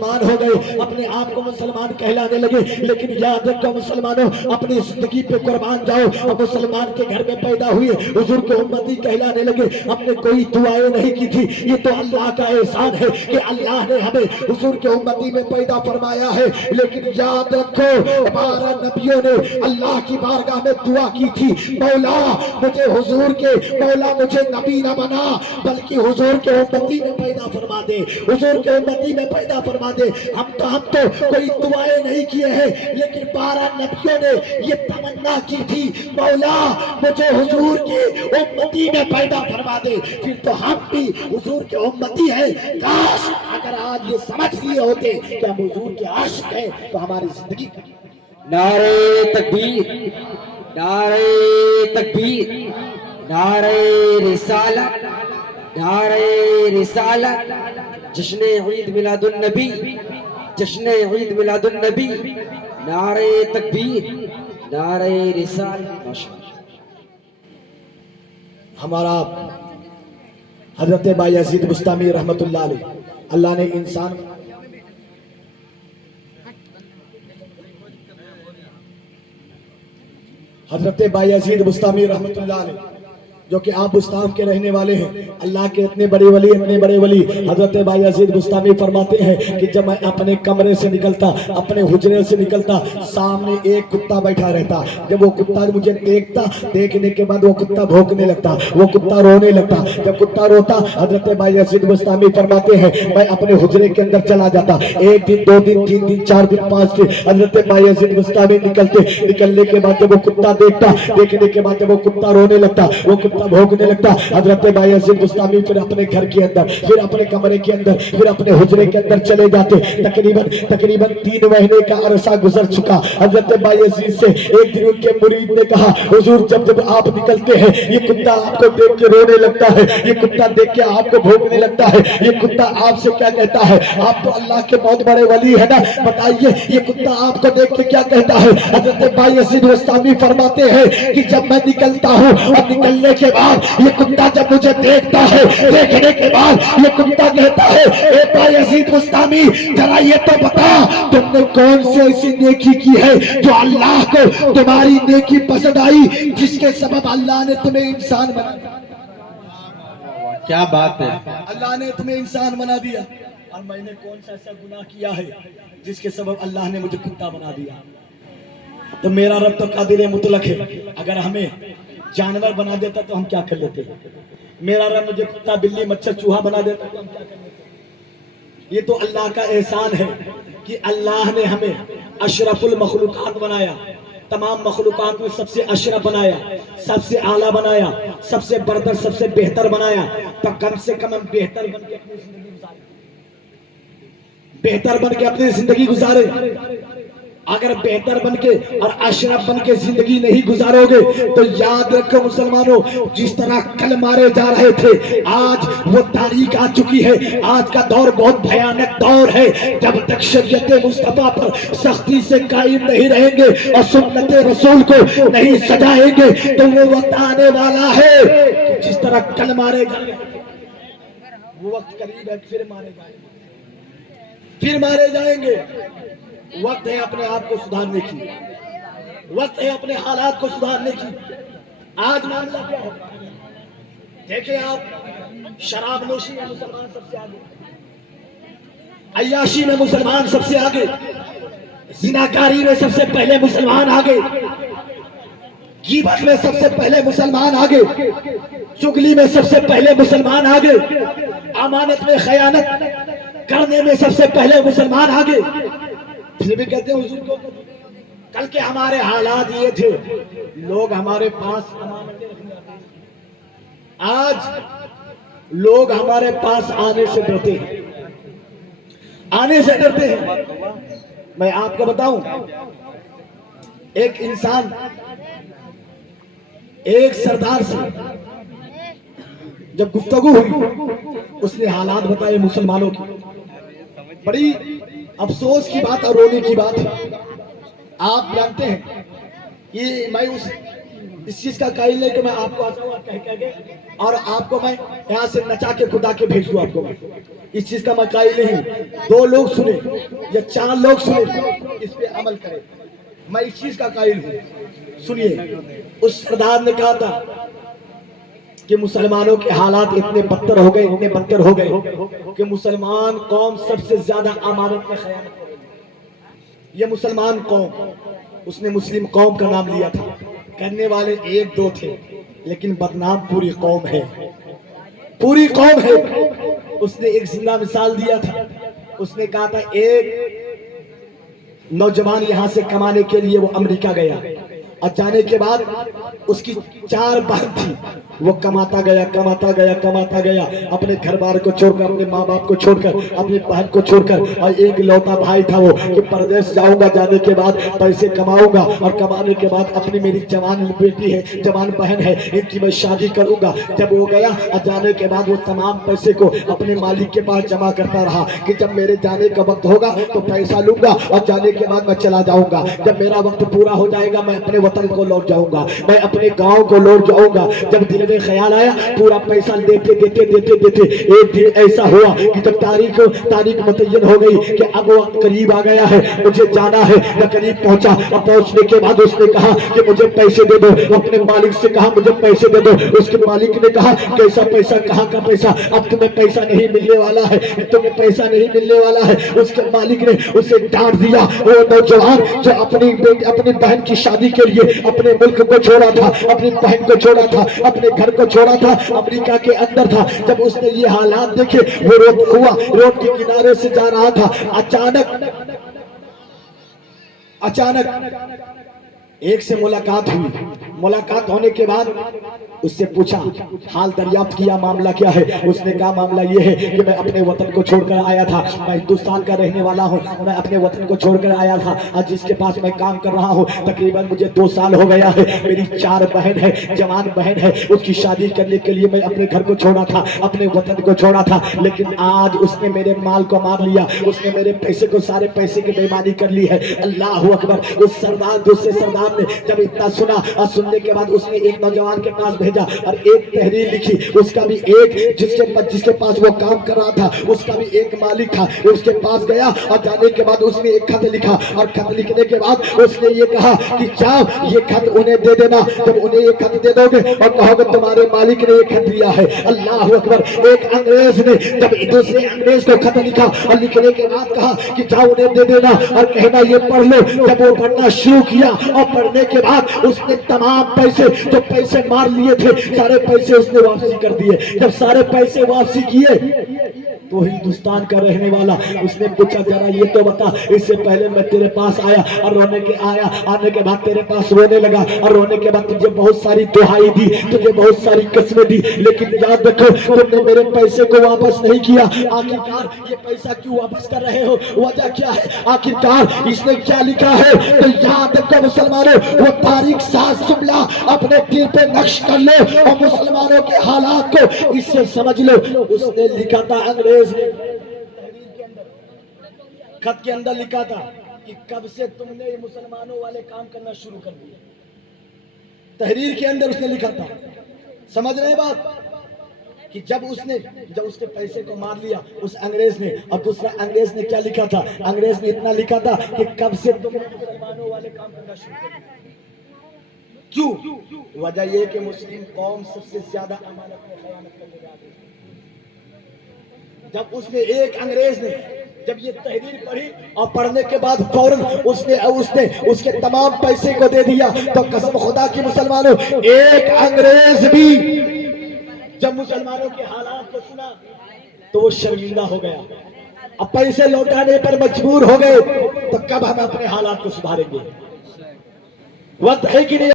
مسلمان ہو گئے، اپنے آپ کو مسلمان کہلانے لگے، لیکن یاد رکھو مسلمانوں، اپنی زندگی پہ قربان جاؤ، اب مسلمان کے گھر میں پیدا ہوئے، حضور کے امتی کہلانے لگے، ہم نے کوئی دعائیں نہیں کی تھی، یہ تو اللہ کا احسان ہے کہ اللہ نے ہمیں حضور کے امتی میں پیدا فرمایا ہے۔ لیکن یاد رکھو 12 نبیوں نے اللہ کی بارگاہ میں دعا کی تھی، مولا مجھے حضور کے، مولا مجھے نبی نہ بنا بلکہ حضور کے امتی میں پیدا فرما دے، حضور کے امتی میں پیدا فرما دے۔ ہم تو کوئی دعائیں نہیں کیے ہیں، لیکن 12 نبیوں نے یہ تمنا کی تھی، مولا مجھے حضور کی امتی میں پیدا فرما دے۔ پھر تو ہم بھی حضور کے امتی ہیں۔ کاش اگر آج یہ سمجھ لیے ہوتے کہ ہم حضور کے عاشق ہیں تو ہماری زندگی کا نعرہ تکبیر، نعرہ تکبیر، نعرہ رسالت، نعرہ رسالت، جشن عید میلاد النبی، جشن عید میلاد النبی، نعرہ تکبیر، نعرہ رسالت۔ ہمارا حضرت بایزید بستامی رحمت اللہ علیہ، اللہ نے انسان حضرت بایزید بستامی رحمت اللہ علیہ جو کہ آپ بستام کے رہنے والے ہیں، اللہ کے اتنے بڑے ولی، اتنے بڑے ولی حضرت بایزید بستامی فرماتے ہیں کہ جب میں اپنے کمرے سے نکلتا، اپنے حجرے سے نکلتا، سامنے ایک کتا بیٹھا رہتا، جب وہ کتا مجھے دیکھتا، دیکھنے کے بعد وہ کتا بھونکنے لگتا، وہ کتا رونے لگتا، جب کتا روتا حضرت بایزید بستامی فرماتے ہیں میں اپنے حجرے کے اندر چلا جاتا، 1 دن 2 دن 3 دن 4 دن 5 دن حضرت بایزید بستامی نکلنے کے بعد جب وہ کتا دیکھتا، دیکھنے کے بعد جب وہ کتا رونے لگتا، وہ کتا بھونکنے لگتا، حضرت بایزید بستامی پھر اپنے گھر کے اندر، پھر اپنے کمرے کے اندر، پھر اپنے حجرے کے اندر چلے جاتے۔ تقریباً 3 مہینے کا عرصہ گزر چکا۔ حضرت بایزید سے ایک دن ان کے مرید نے کہا حضور جب آپ نکلتے ہیں یہ کتا آپ کو دیکھ کے رونے لگتا ہے، یہ کتا دیکھ کے آپ کو بھونکنے لگتا ہے، یہ کتا آپ سے کیا کہتا ہے؟ آپ تو اللہ کے بہت بڑے ولی ہے نا، بتائیے یہ کتا آپ کو دیکھ کے کیا کہتا ہے؟ حضرت بایزید بستامی فرماتے ہیں کہ جب میں نکلتا ہوں اور نکلنے کے بعد یہ کتا جب مجھے دیکھتا ہے، دیکھنے کے بعد یہ کتا کہتا ہے اے بایزید بستامی ذرا یہ تو بتا تم نے کون سی ایسی نیکی کی ہے جو اللہ کو تمہاری نیکی پسند آئی جس کے سبب اللہ نے تمہیں انسان بنا دیا۔ کیا بات ہے، اللہ نے تمہیں انسان بنا دیا، اور میں نے کون سا ایسا گناہ کیا ہے جس کے سبب اللہ نے مجھے کتا بنا دیا؟ تو میرا رب تو قادر مطلق ہے، اگر ہمیں جانور بنا دیتا تو ہم کیا کر لیتے؟ میرا رب مجھے کتا بلی مچھر چوہا بنا دیتا تو ہم کیا کر لیتے؟ یہ تو اللہ کا احسان ہے کہ اللہ نے ہمیں اشرف المخلوقات بنایا، تمام مخلوقات میں سب سے اشرف بنایا، سب سے اعلیٰ بنایا، سب سے بردر، سب سے بہتر بنایا، تو کم سے کم ہم بہتر بن کے اپنی زندگی گزارے، بہتر بن کے اپنی زندگی گزارے۔ اگر بہتر بن کے اور اشرف بن کے زندگی نہیں گزارو گے تو یاد رکھو مسلمانوں، جس طرح کل مارے جا رہے تھے آج وہ تاریخ آ چکی ہے۔ آج کا دور بہت بھیانک دور ہے، جب تک شریعت مصطفیٰ پر سختی سے قائم نہیں رہیں گے اور سنت رسول کو نہیں سجائیں گے تو وہ وقت آنے والا ہے کہ جس طرح کل مارے گئے وہ وقت قریب ہے، پھر مارے جائیں گے، پھر مارے جائیں گے۔ وقت ہے اپنے آپ کو سدھارنے کی، وقت ہے اپنے حالات کو سدھارنے کی۔ آج معاملہ کیا ہے؟ دیکھیں آپ، شراب نوشی میں مسلمان سب سے آگے، عیاشی میں مسلمان سب سے آگے، زناکاری میں سب سے پہلے مسلمان آگے، غیبت میں سب سے پہلے مسلمان آگے، چغلی میں سب سے پہلے مسلمان آگے، امانت میں خیانت کرنے میں سب سے پہلے مسلمان آگے۔ پھر بھی کہتے ہیں حضور کو کل کے ہمارے حالات یہ تھے، لوگ ہمارے پاس امانتیں رکھنے آتے ہیں، آج لوگ ہمارے پاس آنے سے ڈرتے ہیں، آنے سے ڈرتے ہیں۔ میں آپ کو بتاؤں، ایک انسان ایک سردار سے جب گفتگو ہوئی، اس نے حالات بتائے مسلمانوں کی، بڑی افسوس کی بات اور رونے کی بات ہے۔ آپ جانتے ہیں یہ میں اس چیز کا قائل ہے کہ میں آپ کو آتا ہوں کہہ کے اور آپ کو میں یہاں سے نچا کے خدا کے بھیج دوں آپ کو۔ اس چیز کا میں قائل نہیں، 2 لوگ سنے یا 4 لوگ سنے اس پہ عمل کرے، میں اس چیز کا قائل ہوں۔ سنیے، اس سردار نے کہا تھا کہ مسلمانوں کے حالات اتنے بدتر ہو گئے، اتنے بدتر ہو گئے کہ مسلمان قوم سب سے زیادہ امانت میں خیانت کر رہی ہے۔ یہ مسلمان قوم، اس نے مسلم قوم کا نام لیا تھا، کرنے والے 1-2 تھے لیکن بدنام پوری قوم ہے، پوری قوم ہے۔ اس نے ایک زندہ مثال دیا تھا، اس نے کہا تھا ایک نوجوان یہاں سے کمانے کے لیے وہ امریکہ گیا، اور جانے کے بعد اس کی 4 بہن تھی، وہ کماتا گیا کماتا گیا کماتا گیا، اپنے گھر بار کو چھوڑ کر، اپنے ماں باپ کو چھوڑ کر، اپنی بہن کو چھوڑ کر، اور ایک لوتا بھائی تھا وہ کہ پردیس جاؤں گا، جانے کے بعد پیسے کماؤں گا، اور کمانے کے بعد اپنی میری جوان بیٹی ہے، جوان بہن ہے، ان کی میں شادی کروں گا۔ جب وہ گیا اور جانے کے بعد وہ تمام پیسے کو اپنے مالک کے پاس جمع کرتا رہا کہ جب میرے جانے کا وقت ہوگا تو پیسہ لوں گا اور جانے کے بعد میں چلا جاؤں گا، جب میرا وقت پورا ہو جائے گا میں اپنے وطن کو لوٹ جاؤں گا، میں اپنے گاؤں کو لوٹ جاؤں گا۔ جب دل میں خیال آیا پورا پیسہ دیتے دیتے دیتے دیتے ایک دن ایسا ہوا کہ جب تاریخ متعین ہو گئی کہ اب وقت قریب آ گیا ہے، مجھے جانا ہے، میں قریب پہنچا، اور پہنچنے کے بعد اس نے کہا کہ مجھے پیسے دے دو، اپنے مالک سے کہا مجھے پیسے دے دو۔ اس کے مالک نے کہا کیسا پیسہ، کہاں کا پیسہ، اب تمہیں پیسہ نہیں ملنے والا ہے، تمہیں پیسہ نہیں ملنے والا ہے۔ اس کے مالک نے اسے ڈانٹ دیا۔ وہ نوجوان جو اپنی بہن کی شادی کے لیے اپنے ملک کو چھوڑا تھا، اپنی بہن کو چھوڑا تھا، اپنے گھر کو چھوڑا تھا، امریکہ کے اندر تھا، جب اس نے یہ حالات دیکھے وہ روڈ کے کنارے سے جا رہا تھا، اچانک ایک سے ملاقات ہوئی۔ ملاقات ہونے کے بعد اس سے پوچھا، حال دریافت کیا، معاملہ کیا ہے؟ اس نے کہا معاملہ یہ ہے کہ میں اپنے وطن کو چھوڑ کر آیا تھا، میں ہندوستان کا رہنے والا ہوں، میں اپنے وطن کو چھوڑ کر آیا تھا، آج جس کے پاس میں کام کر رہا ہوں تقریباً مجھے 2 سال ہو گیا ہے، میری 4 بہن ہے، جوان بہن ہے، اس کی شادی کرنے کے لیے میں اپنے گھر کو چھوڑا تھا، اپنے وطن کو چھوڑا تھا، لیکن آج اس نے میرے مال کو مار لیا، اس نے میرے پیسے کو، سارے پیسے کی بےمانی کر لی ہے۔ اللہ اکبر۔ اس سردار دوسرے سردار نے جب اتنا سنا اور سننے کے بعد اس نے ایک نوجوان کے پاس بھیجا اور ایک تحریر لکھی، اس کا بھی ایک جس کے پاس وہ کام کر رہا تھا اس کا بھی ایک مالک تھا، اس کے پاس گیا اور جانے کے بعد اس نے ایک خط لکھا، اور خط لکھنے کے بعد اس نے یہ کہا کہ جاؤ یہ خط انہیں دے دینا، جب انہیں یہ خط دے دو گے اور کہو گے تمہارے مالک نے یہ خط دیا ہے۔ اللہ اکبر۔ ایک انگریز نے جب دوسرے انگریز کو خط لکھا اور لکھنے کے بعد کہا کہ جاؤ انہیں دے دینا اور کہنا یہ پڑھ لو، جب وہ پڑھنا شروع کیا اور پڑھنے کے بعد اس نے تمام پیسے جو پیسے مار لیے تھے سارے پیسے اس نے واپسی کر دیے۔ جب سارے پیسے واپسی کیے تو ہندوستان کا رہنے والا اس نے پوچھا ذرا یہ تو بتا، اس سے پہلے میں تیرے پاس آیا اور آنے کے بعد تیرے پاس رونے لگا اور رونے کے بعد تجھے بہت ساری دعائیں دی، تجھے بہت ساری قسمیں دی، لیکن یاد رکھو تم نے میرے پیسے کو واپس نہیں کیا، آخرکار یہ پیسہ کیوں واپس کر رہے ہو؟ وجہ کیا ہے؟ آخرکار اس نے کیا لکھا ہے؟ تو یاد رکھو مسلمانوں، وہ تاریخ ساز جملہ اپنے دل پہ نقش کر لو اور مسلمانوں کے حالات کو اس سے سمجھ لو۔ اس نے لکھا تھا، انگریز نے خط کے اندر لکھا تھا کہ کب سے تم نے مسلمانوں والے کام کرنا شروع کر دیا۔ تحریر کے اندر اس نے لکھا تھا، سمجھ رہے بات؟ کہ جب اس کے پیسے کو مار لیا اس انگریز نے، اور دوسرا انگریز نے کیا لکھا تھا؟ انگریز نے اتنا لکھا تھا کہ کب سے تم نے مسلمانوں والے کام کرنا شروع کر دیا۔ کیوں؟ وجہ یہ کہ مسلم قوم سب سے زیادہ امانت میں خیانت کرنے والی ہے۔ جب اس نے ایک انگریز نے جب یہ تحریر پڑھی اور پڑھنے کے بعد فوراً اس نے اس کے تمام پیسے کو دے دیا، تو قسم خدا کی مسلمانوں، ایک انگریز بھی جب مسلمانوں کے حالات کو سنا تو وہ شرمندہ ہو گیا، اب پیسے لوٹانے پر مجبور ہو گئے، تو کب ہم اپنے حالات کو سدھاریں گے؟ وقت ہے کہ نہیں؟